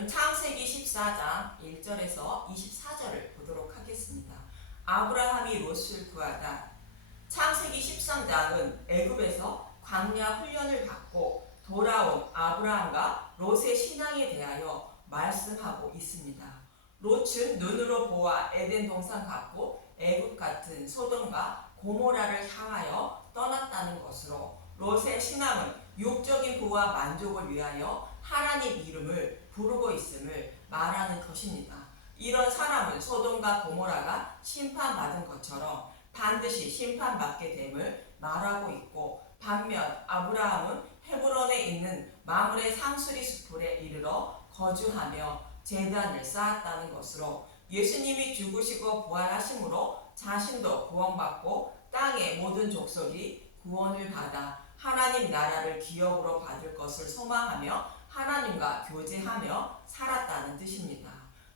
오늘은 창세기 14장 1절에서 24절을 보도록 하겠습니다. 아브라함이 롯을 구하다. 창세기 13장은 애굽에서 광야 훈련을 받고 돌아온 아브라함과 롯의 신앙에 대하여 말씀하고 있습니다. 롯은 눈으로 보아 에덴 동산 같고 애굽 같은 소돔과 고모라를 향하여 떠났다는 것으로 롯의 신앙은 육적인 부와 만족을 위하여 하나님 이름을 부르고 있음을 말하는 것입니다. 이런 사람은 소돔과 고모라가 심판받은 것처럼 반드시 심판받게 됨을 말하고 있고, 반면 아브라함은 헤브론에 있는 마므레 상수리 숲에 이르러 거주하며 제단을 쌓았다는 것으로 예수님이 죽으시고 부활하심으로 자신도 구원받고 땅의 모든 족속이 구원을 받아 하나님 나라를 기업으로 받을 것을 소망하며 하나님과 교제하며 살았다는 뜻입니다.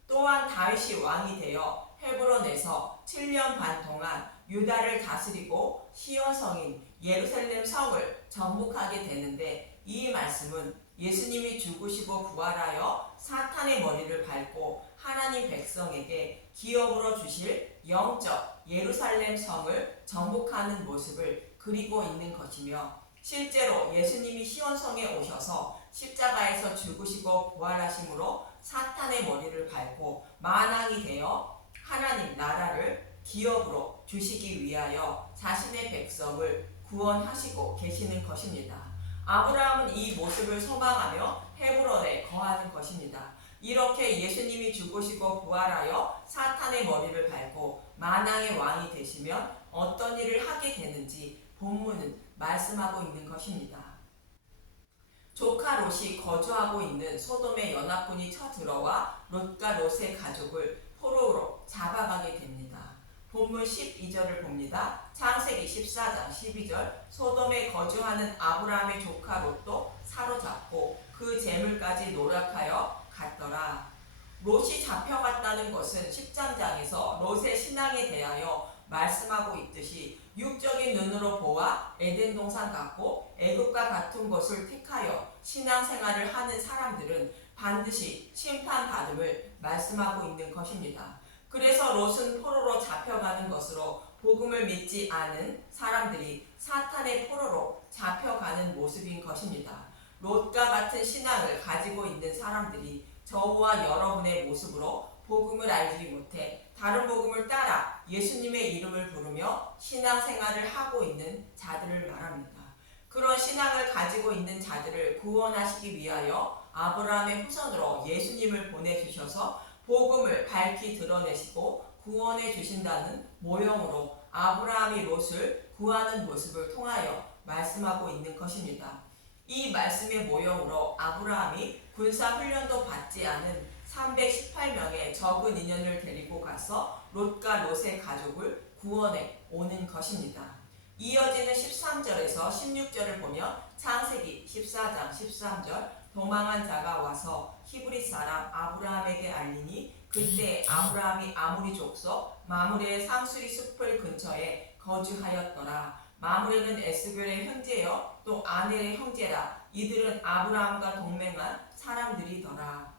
또한 다윗이 왕이 되어 헤브론에서 7년 반 동안 유다를 다스리고 시온 성인 예루살렘 성을 정복하게 되는데, 이 말씀은 예수님이 죽으시고 부활하여 사탄의 머리를 밟고 하나님 백성에게 기업으로 주실 영적 예루살렘 성을 정복하는 모습을 그리고 있는 것이며, 실제로 예수님이 시온성에 오셔서 십자가에서 죽으시고 부활하심으로 사탄의 머리를 밟고 만왕이 되어 하나님 나라를 기업으로 주시기 위하여 자신의 백성을 구원하시고 계시는 것입니다. 아브라함은 이 모습을 소망하며 헤브론에 거하는 것입니다. 이렇게 예수님이 죽으시고 부활하여 사탄의 머리를 밟고 만왕의 왕이 되시면 어떤 일을 하게 되는지 본문은 말씀하고 있는 것입니다. 조카 롯이 거주하고 있는 소돔의 연합군이 쳐들어와 롯과 롯의 가족을 포로로 잡아가게 됩니다. 본문 12절을 봅니다. 창세기 14장 12절. 소돔에 거주하는 아브라함의 조카 롯도 사로잡고 그 재물까지 노력하여 갔더라. 롯이 잡혀갔다는 것은 13장에서 롯의 신앙에 대하여 말씀하고 있듯이 육적인 눈으로 보아 에덴 동산 같고 애굽과 같은 곳을 택하여 신앙생활을 하는 사람들은 반드시 심판받음을 말씀하고 있는 것입니다. 그래서 롯은 포로로 잡혀가는 것으로 복음을 믿지 않은 사람들이 사탄의 포로로 잡혀가는 모습인 것입니다. 롯과 같은 신앙을 가지고 있는 사람들이 저와 여러분의 모습으로 복음을 알지 못해 다른 복음을 따라 예수님의 이름을 부르며 신앙생활을 하고 있는 자들을 말합니다. 그런 신앙을 가지고 있는 자들을 구원하시기 위하여 아브라함의 후손으로 예수님을 보내주셔서 복음을 밝히 드러내시고 구원해 주신다는 모형으로 아브라함이 롯을 구하는 모습을 통하여 말씀하고 있는 것입니다. 이 말씀의 모형으로 아브라함이 군사훈련도 받지 않은 318명의 적은 인연을 데리고 가서 롯과 롯의 가족을 구원해 오는 것입니다. 이어지는 13절에서 16절을 보면 창세기 14장 13절. 도망한 자가 와서 히브리 사람 아브라함에게 알리니 그때 아브라함이 아모리 족속 마므레의 상수리 숲을 근처에 거주하였더라. 마므레는 에스겔의 형제여 또 아넬의 형제라. 이들은 아브라함과 동맹한 사람들이더라.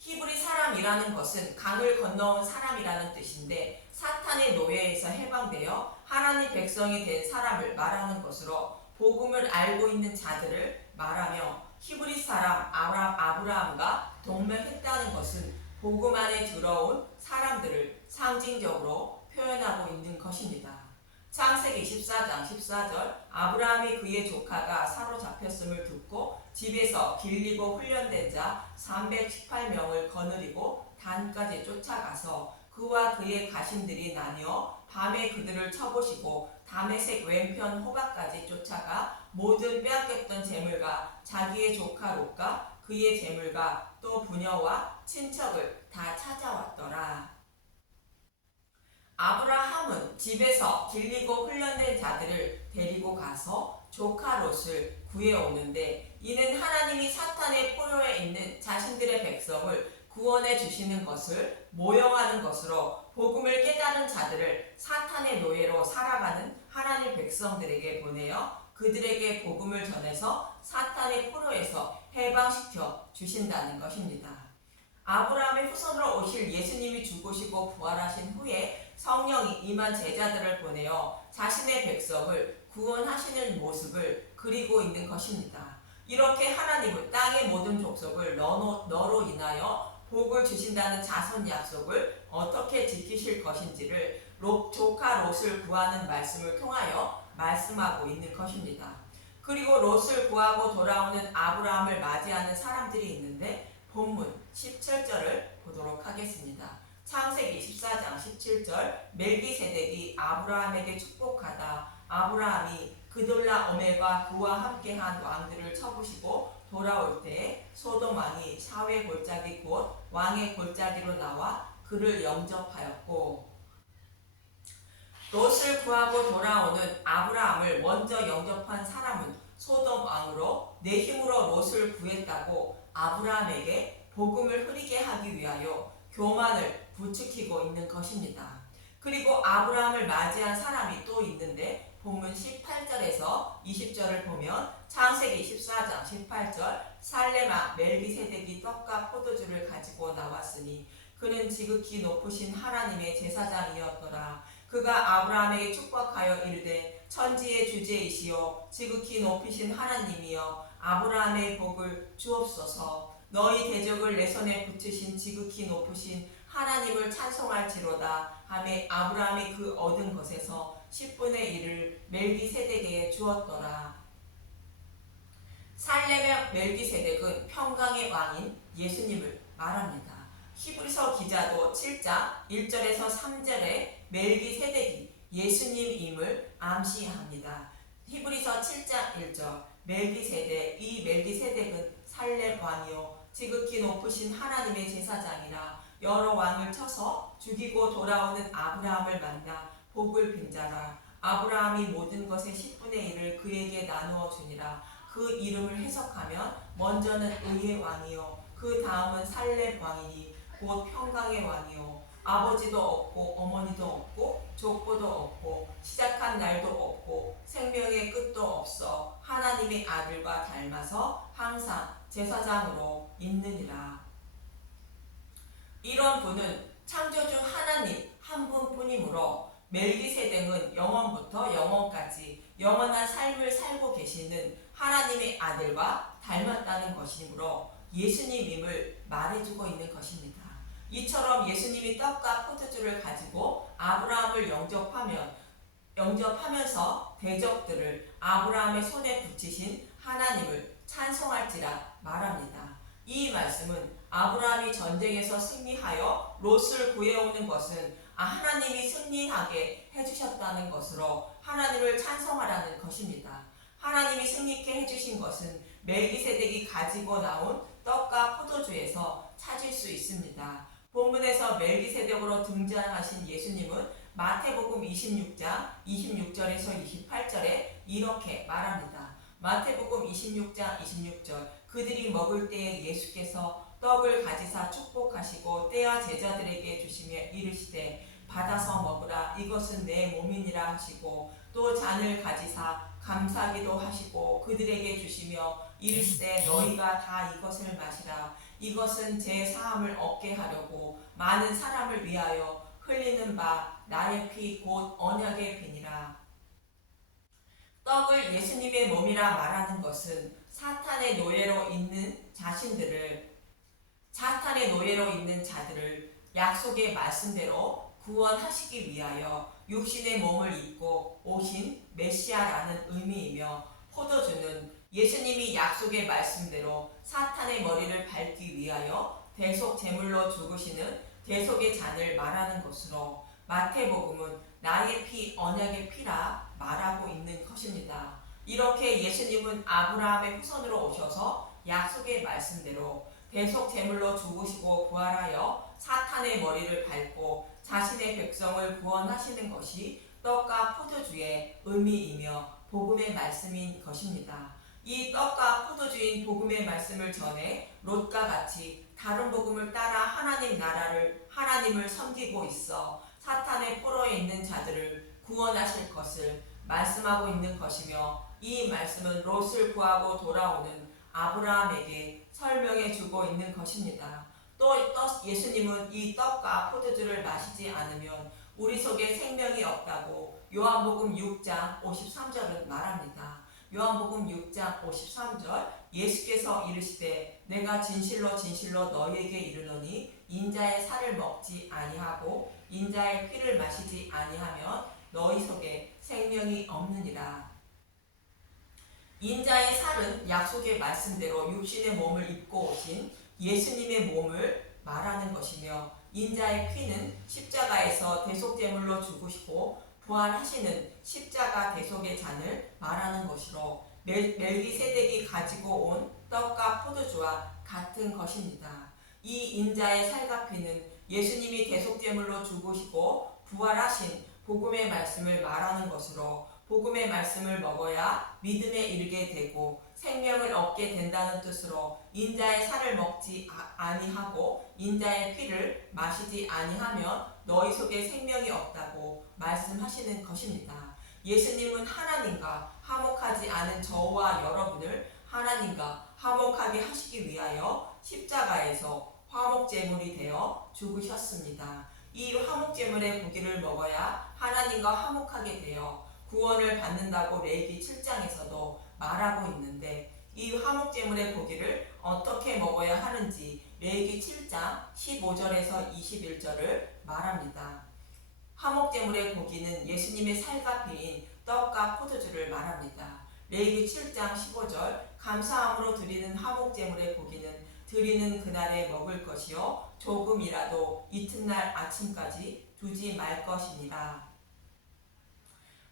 히브리 사람이라는 것은 강을 건너온 사람이라는 뜻인데, 사탄의 노예에서 해방되어 하나님 백성이 된 사람을 말하는 것으로 복음을 알고 있는 자들을 말하며, 히브리 사람 아브라함과 동맹했다는 것은 복음 안에 들어온 사람들을 상징적으로 표현하고 있는 것입니다. 창세기 14장 14절. 아브라함이 그의 조카가 사로잡혔음을 듣고 집에서 길리고 훈련된 자 318명을 거느리고 단까지 쫓아가서 그와 그의 가신들이 나뉘어 밤에 그들을 쳐보시고 다메섹 왼편 호박까지 쫓아가 모든 빼앗겼던 재물과 자기의 조카 롯과 그의 재물과 또 부녀와 친척을 다 찾아왔더라. 아브라함은 집에서 길리고 훈련된 자들을 데리고 가서 조카 롯을 구해오는데, 이는 하나님이 사탄의 포로에 있는 자신들의 백성을 구원해 주시는 것을 모형하는 것으로 복음을 깨달은 자들을 사탄의 노예로 살아가는 하나님 백성들에게 보내어 그들에게 복음을 전해서 사탄의 포로에서 해방시켜 주신다는 것입니다. 아브라함의 후손으로 오실 예수님이 죽으시고 부활하신 후에 성령이 임한 제자들을 보내어 자신의 백성을 구원하시는 모습을 그리고 있는 것입니다. 이렇게 하나님은 땅의 모든 족속을 너로 인하여 복을 주신다는 자선 약속을 어떻게 지키실 것인지를 조카 롯을 구하는 말씀을 통하여 말씀하고 있는 것입니다. 그리고 롯을 구하고 돌아오는 아브라함을 맞이하는 사람들이 있는데 본문 17절을 보도록 하겠습니다. 창세기 14장 17절 멜기세덱이 아브라함에게 축복하다 아브라함이 그돌라 오멜과 그와 함께한 왕들을 쳐부시고 돌아올 때 소돔 왕이 샤웨 골짜기 곧 왕의 골짜기로 나와 그를 영접하였고 롯을 구하고 돌아오는 아브라함을 먼저 영접한 사람은 소돔 왕으로 내 힘으로 롯을 구했다고 아브라함에게 복음을 흐리게 하기 위하여 교만을 부추기고 있는 것입니다. 그리고 아브라함을 맞이한 사람이 또 있는데 본문 18절에서 20절을 보면 창세기 14장 18절 살레마 멜기세덱이 떡과 포도주를 가지고 나왔으니 그는 지극히 높으신 하나님의 제사장이었더라. 그가 아브라함에게 축복하여 이르되 천지의 주제이시오 지극히 높으신 하나님이여 아브라함의 복을 주옵소서. 너희 대적을 내 손에 붙이신 지극히 높으신 하나님을 찬송할지로다 하매 아브라함이 그 얻은 것에서 10분의 1을 멜기세덱에게 주었더라. 살레메 멜기세덱은 평강의 왕인 예수님을 말합니다. 히브리서 기자도 7장 1절에서 3절에 멜기세덱이 예수님임을 암시합니다. 히브리서 7장 1절 멜기세덱 이 멜기세덱은 살렘 왕이요 지극히 높으신 하나님의 제사장이라 여러 왕을 쳐서 죽이고 돌아오는 아브라함을 만나 복을 빈자라. 아브라함이 모든 것의 10분의 1을 그에게 나누어 주니라. 그 이름을 해석하면 먼저는 의의 왕이요 그 다음은 살렘 왕이니 곧 평강의 왕이요 아버지도 없고 어머니도 없고 족보도 없고 시작한 날도 없고 생명의 끝도 없어 하나님의 아들과 닮아서 항상 제사장으로 있느니라. 이런 분은 창조주 하나님 한 분뿐이므로 멜기세덱은 영원부터 영원까지 영원한 삶을 살고 계시는 하나님의 아들과 닮았다는 것이므로 예수님임을 말해주고 있는 것입니다. 이처럼 예수님이 떡과 포도주를 가지고 아브라함을 영접하면서 대적들을 아브라함의 손에 붙이신 하나님을 찬송할지라 말합니다. 이 말씀은 아브라함이 전쟁에서 승리하여 롯을 구해오는 것은 하나님이 승리하게 해주셨다는 것으로 하나님을 찬송하라는 것입니다. 하나님이 승리케 해주신 것은 멜기세덱이 가지고 나온 떡과 포도주에서 찾을 수 있습니다. 본문에서 멜기세덱으로 등장하신 예수님은 마태복음 26장 26절에서 28절에 이렇게 말합니다. 마태복음 26장 26절 그들이 먹을 때에 예수께서 떡을 가지사 축복하시고 떼어 제자들에게 주시며 이르시되 받아서 먹으라 이것은 내 몸이니라 하시고 또 잔을 가지사 감사하기도 하시고 그들에게 주시며 이르시되 너희가 다 이것을 마시라 이것은 제 사함을 얻게 하려고 많은 사람을 위하여 흘리는 바 나의 피 곧 언약의 피니라. 떡을 예수님의 몸이라 말하는 것은 사탄의 노예로 있는 자들을 약속의 말씀대로 구원하시기 위하여 육신의 몸을 입고 오신 메시아라는 의미이며 포도주는 예수님이 약속의 말씀대로 사탄의 머리를 밟기 위하여 대속 제물로 죽으시는 대속의 잔을 말하는 것으로 마태복음은 나의 피 언약의 피라 말하고 있는 것입니다. 이렇게 예수님은 아브라함의 후손으로 오셔서 약속의 말씀대로 대속 제물로 죽으시고 부활하여 사탄의 머리를 밟고 자신의 백성을 구원하시는 것이 떡과 포도주의 의미이며 복음의 말씀인 것입니다. 이 떡과 포도주인 복음의 말씀을 전해 롯과 같이 다른 복음을 따라 하나님을 섬기고 있어 사탄의 포로에 있는 자들을 구원하실 것을 말씀하고 있는 것이며 이 말씀은 롯을 구하고 돌아오는 아브라함에게 설명해 주고 있는 것입니다. 또 예수님은 이 떡과 포도주를 마시지 않으면 우리 속에 생명이 없다고 요한복음 6장 53절은 말합니다. 요한복음 6장 53절 예수께서 이르시되 내가 진실로 진실로 너희에게 이르노니 인자의 살을 먹지 아니하고 인자의 피를 마시지 아니하면 너희 속에 생명이 없느니라. 인자의 살은 약속의 말씀대로 육신의 몸을 입고 오신 예수님의 몸을 말하는 것이며 인자의 피는 십자가에서 대속제물로 죽으시고 부활하시는 십자가 대속의 잔을 말하는 것이로 멜기세덱이 가지고 온 떡과 포도주와 같은 것입니다. 이 인자의 살과 피는 예수님이 대속제물로 죽으시고 부활하신 복음의 말씀을 말하는 것으로 복음의 말씀을 먹어야 믿음에 이르게 되고 생명을 얻게 된다는 뜻으로 인자의 살을 먹지 아니하고 인자의 피를 마시지 아니하면 너희 속에 생명이 없다고 말씀하시는 것입니다. 예수님은 하나님과 화목하지 않은 저와 여러분을 하나님과 화목하게 하시기 위하여 십자가에서 화목제물이 되어 죽으셨습니다. 이 화목제물의 고기를 먹어야 하나님과 화목하게 되어 구원을 받는다고 레위기 7장에서도 말하고 있는데 이 화목제물의 고기를 어떻게 먹어야 하는지 레위기 7장 15절에서 21절을 말합니다. 화목제물의 고기는 예수님의 살과 피인 떡과 포도주를 말합니다. 레위기 7장 15절 감사함으로 드리는 화목제물의 고기는 드리는 그날에 먹을 것이요 조금이라도 이튿날 아침까지 두지 말 것이니라.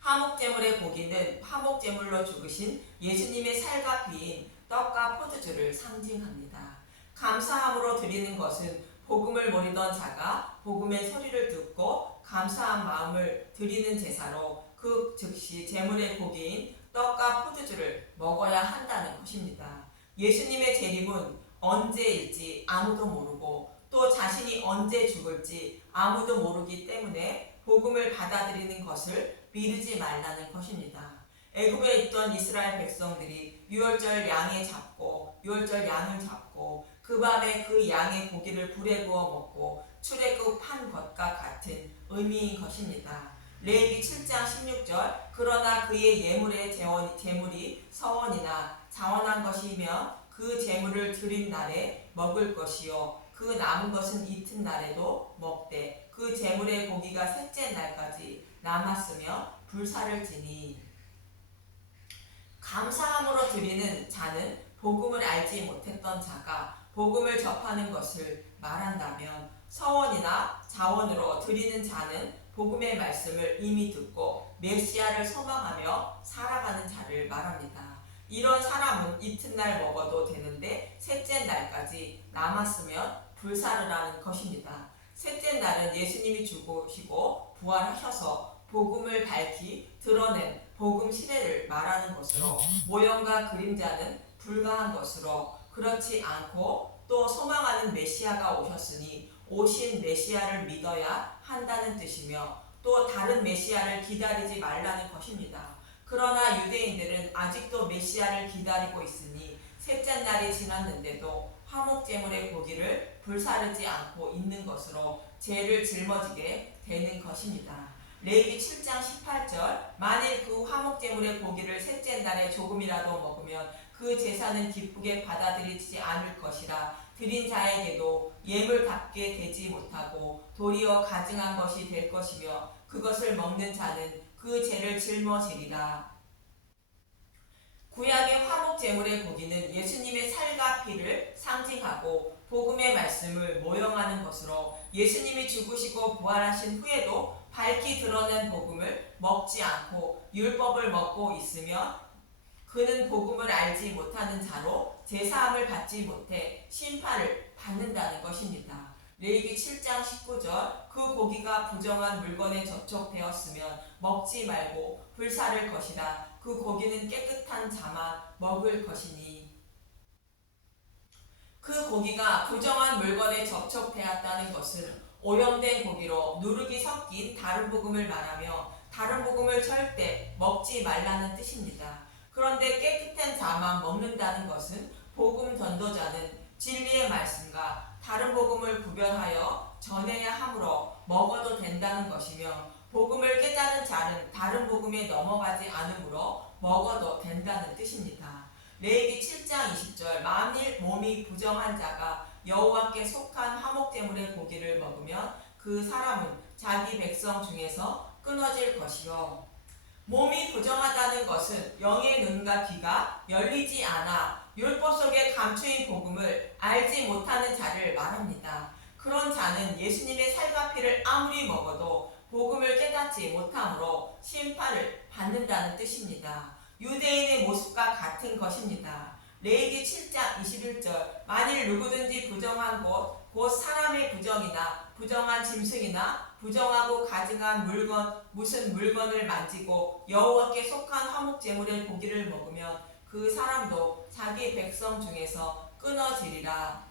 화목제물의 고기는 화목제물로 죽으신 예수님의 살과 피인 떡과 포도주를 상징합니다. 감사함으로 드리는 것은 복음을 모르던 자가 복음의 소리를 듣고 감사한 마음을 드리는 제사로 그 즉시 제물의 고기인 떡과 포도주를 먹어야 한다는 것입니다. 예수님의 재림은 언제일지 아무도 모르고 또 자신이 언제 죽을지 아무도 모르기 때문에 복음을 받아들이는 것을 미루지 말라는 것입니다. 애굽에 있던 이스라엘 백성들이 유월절 양을 잡고 그 밤에 그 양의 고기를 불에 구워 먹고 출애굽한 것과 같은 의미인 것입니다. 레위기 7장 16절 그러나 그의 예물의 제물이 서원이나 자원한 것이면 그 제물을 드린 날에 먹을 것이요 그 남은 것은 이튿날에도 먹되 그 제물의 고기가 셋째 날까지 남았으며 불사를 지니. 감사함으로 드리는 자는 복음을 알지 못했던 자가 복음을 접하는 것을 말한다면 서원이나 자원으로 드리는 자는 복음의 말씀을 이미 듣고 메시아를 소망하며 살아가는 자를 말합니다. 이런 사람은 이튿날 먹어도 되는데 셋째 날까지 남았으면 불사르라는 것입니다. 셋째 날은 예수님이 죽으시고 부활하셔서 복음을 밝히 드러낸 복음 시대를 말하는 것으로 모형과 그림자는 불가한 것으로 그렇지 않고 또 소망하는 메시아가 오셨으니 오신 메시아를 믿어야 한다는 뜻이며 또 다른 메시아를 기다리지 말라는 것입니다. 그러나 유대인들은 아직도 메시아를 기다리고 있으니 셋째 날이 지났는데도 화목제물의 고기를 불사르지 않고 있는 것으로 죄를 짊어지게 되는 것입니다. 레위기 7장 18절 만일 그 화목제물의 고기를 셋째 날에 조금이라도 먹으면 그 제사는 기쁘게 받아들이지 않을 것이라 드린 자에게도 예물답게 되지 못하고 도리어 가증한 것이 될 것이며 그것을 먹는 자는 그 죄를 짊어지리라. 구약의 화목제물의 고기는 예수님의 살과 피를 상징하고 복음의 말씀을 모형하는 것으로 예수님이 죽으시고 부활하신 후에도 밝히 드러낸 복음을 먹지 않고 율법을 먹고 있으며 그는 복음을 알지 못하는 자로 제사함을 받지 못해 심판을 받는다는 것입니다. 레위기 7장 19절 그 고기가 부정한 물건에 접촉되었으면 먹지 말고 불사를 것이라. 그 고기는 깨끗한 자만 먹을 것이니. 그 고기가 부정한 물건에 접촉되었다는 것은 오염된 고기로 누룩이 섞인 다른 복음을 말하며 다른 복음을 절대 먹지 말라는 뜻입니다. 그런데 깨끗한 자만 먹는다는 것은 복음 전도자는 진리의 말씀과 다른 복음을 구별하여 전해야 하므로 먹어도 된다는 것이며, 복음을 깨달은 자는 다른 복음에 넘어가지 않으므로 먹어도 된다는 뜻입니다. 레위기 7장 20절 만일 몸이 부정한 자가 여호와께 속한 화목제물의 고기를 먹으면 그 사람은 자기 백성 중에서 끊어질 것이요. 몸이 부정하다는 것은 영의 눈과 귀가 열리지 않아 율법 속에 감추인 복음을 알지 못하는 자를 말합니다. 그런 자는 예수님의 살과 피를 아무리 먹어도 복음을 깨닫지 못함으로 심판을 받는다는 뜻입니다. 유대인의 모습과 같은 것입니다. 레위기 7장 21절 만일 누구든지 부정한 곧 사람의 부정이나 부정한 짐승이나 부정하고 가증한 물건 무슨 물건을 만지고 여호와께 속한 화목제물의 고기를 먹으면 그 사람도 자기 백성 중에서 끊어지리라.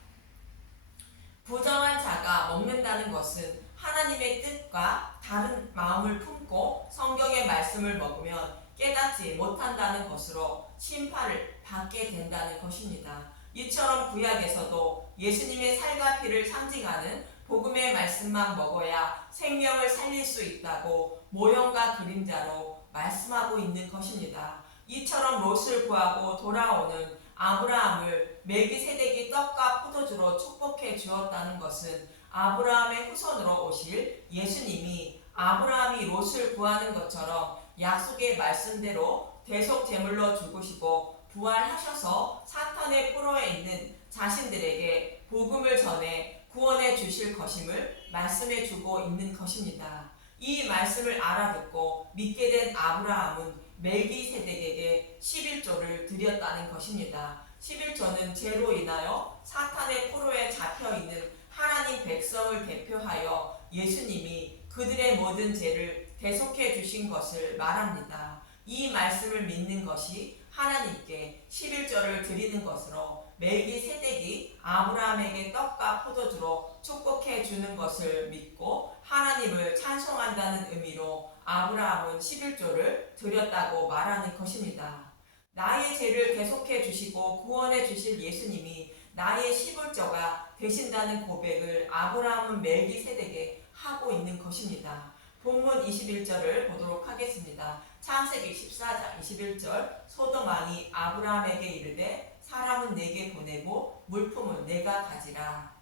부정한 자가 먹는다는 것은 하나님의 뜻과 다른 마음을 품고 성경의 말씀을 먹으면 깨닫지 못한다는 것으로 심판을 받게 된다는 것입니다. 이처럼 구약에서도 예수님의 살과 피를 상징하는 복음의 말씀만 먹어야 생명을 살릴 수 있다고 모형과 그림자로 말씀하고 있는 것입니다. 이처럼 롯을 구하고 돌아오는 아브라함을 멜기세덱이 떡과 포도주로 축복해 주었다는 것은 아브라함의 후손으로 오실 예수님이 아브라함이 롯을 구하는 것처럼 약속의 말씀대로 대속 제물로 죽으시고 부활하셔서 사탄의 포로에 있는 자신들에게 복음을 전해 구원해 주실 것임을 말씀해 주고 있는 것입니다. 이 말씀을 알아듣고 믿게 된 아브라함은 멜기세덱에게 11조를 드렸다는 것입니다. 11조는 죄로 인하여 사탄의 포로에 잡혀있는 하나님 백성을 대표하여 예수님이 그들의 모든 죄를 대속해 주신 것을 말합니다. 이 말씀을 믿는 것이 하나님께 11조를 드리는 것으로 멜기세덱이 아브라함에게 떡과 포도주로 축복해 주는 것을 믿고 하나님을 찬송한다는 의미로 아브라함은 11조를 드렸다고 말하는 것입니다. 나의 죄를 대속해 주시고 구원해 주실 예수님이 나의 11조가 되신다는 고백을 아브라함은 멜기세덱에 하고 있는 것입니다. 본문 21절을 보도록 하겠습니다. 창세기 14장 21절 소돔 왕이 아브라함에게 이르되 사람은 내게 보내고 물품은 내가 가지라.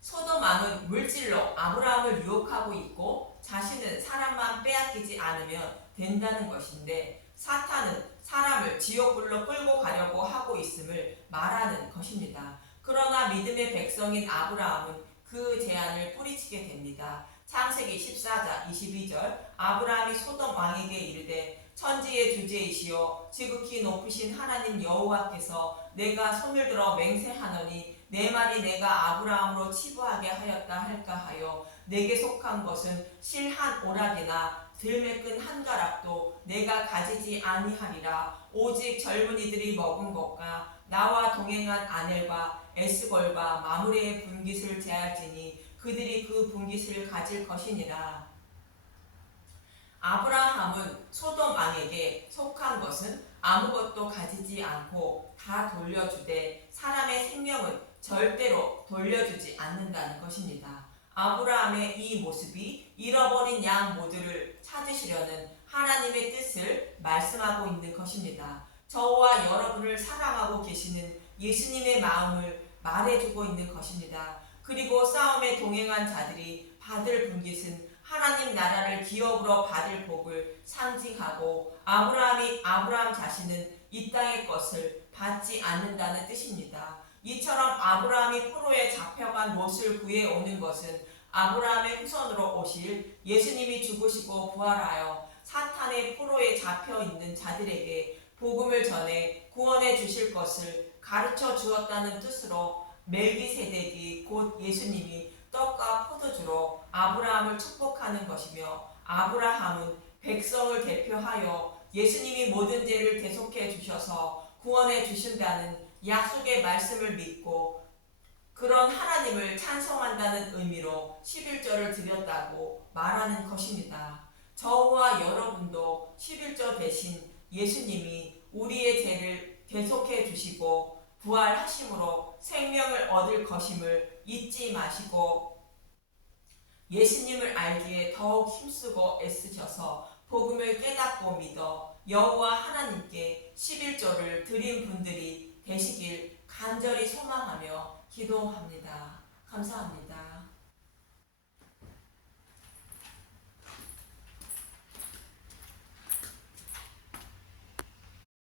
소돔 왕은 물질로 아브라함을 유혹하고 있고 자신은 사람만 빼앗기지 않으면 된다는 것인데 사탄은 사람을 지옥불로 끌고 가려고 하고 있음을 말하는 것입니다. 그러나 믿음의 백성인 아브라함은 그 제안을 뿌리치게 됩니다. 창세기 14장 22절 아브라함이 소돔 왕에게 이르되 천지의 주제이시오 지극히 높으신 하나님 여호와께서 내가 손을 들어 맹세하노니 내 말이 내가 아브라함으로 치부하게 하였다 할까 하여 내게 속한 것은 실 한 오락이나 들매끈 한 가락도 내가 가지지 아니하리라. 오직 젊은이들이 먹은 것과 나와 동행한 아넬과 에스골과 마므레의 분깃을 제할지니 그들이 그 분깃을 가질 것이니라. 아브라함은 소돔 왕에게 속한 것은 아무것도 가지지 않고 다 돌려주되 사람의 생명은 절대로 돌려주지 않는다는 것입니다. 아브라함의 이 모습이 잃어버린 양 모두를 찾으시려는 하나님의 뜻을 말씀하고 있는 것입니다. 저와 여러분을 사랑하고 계시는 예수님의 마음을 말해주고 있는 것입니다. 그리고 싸움에 동행한 자들이 받을 분깃은 하나님 나라를 기업으로 받을 복을 상징하고 아브라함 자신은 이 땅의 것을 받지 않는다는 뜻입니다. 이처럼 아브라함이 포로에 잡혀간 롯을 구해오는 것은 아브라함의 후손으로 오실 예수님이 죽으시고 부활하여 사탄의 포로에 잡혀있는 자들에게 복음을 전해 구원해 주실 것을 가르쳐 주었다는 뜻으로 멜기세덱이 곧 예수님이 떡과 포도주로 아브라함을 축복하는 것이며 아브라함은 백성을 대표하여 예수님이 모든 죄를 대속해 주셔서 구원해 주신다는 약속의 말씀을 믿고 그런 하나님을 찬송한다는 의미로 11조를 드렸다고 말하는 것입니다. 저와 여러분도 11조 대신 예수님이 우리의 죄를 대속해 주시고 부활하심으로 생명을 얻을 것임을 잊지 마시고 예수님을 알기에 더욱 힘쓰고 애쓰셔서 복음을 깨닫고 믿어 여호와 하나님께 11조를 드린 분들이 되시길 간절히 소망하며 기도합니다. 감사합니다.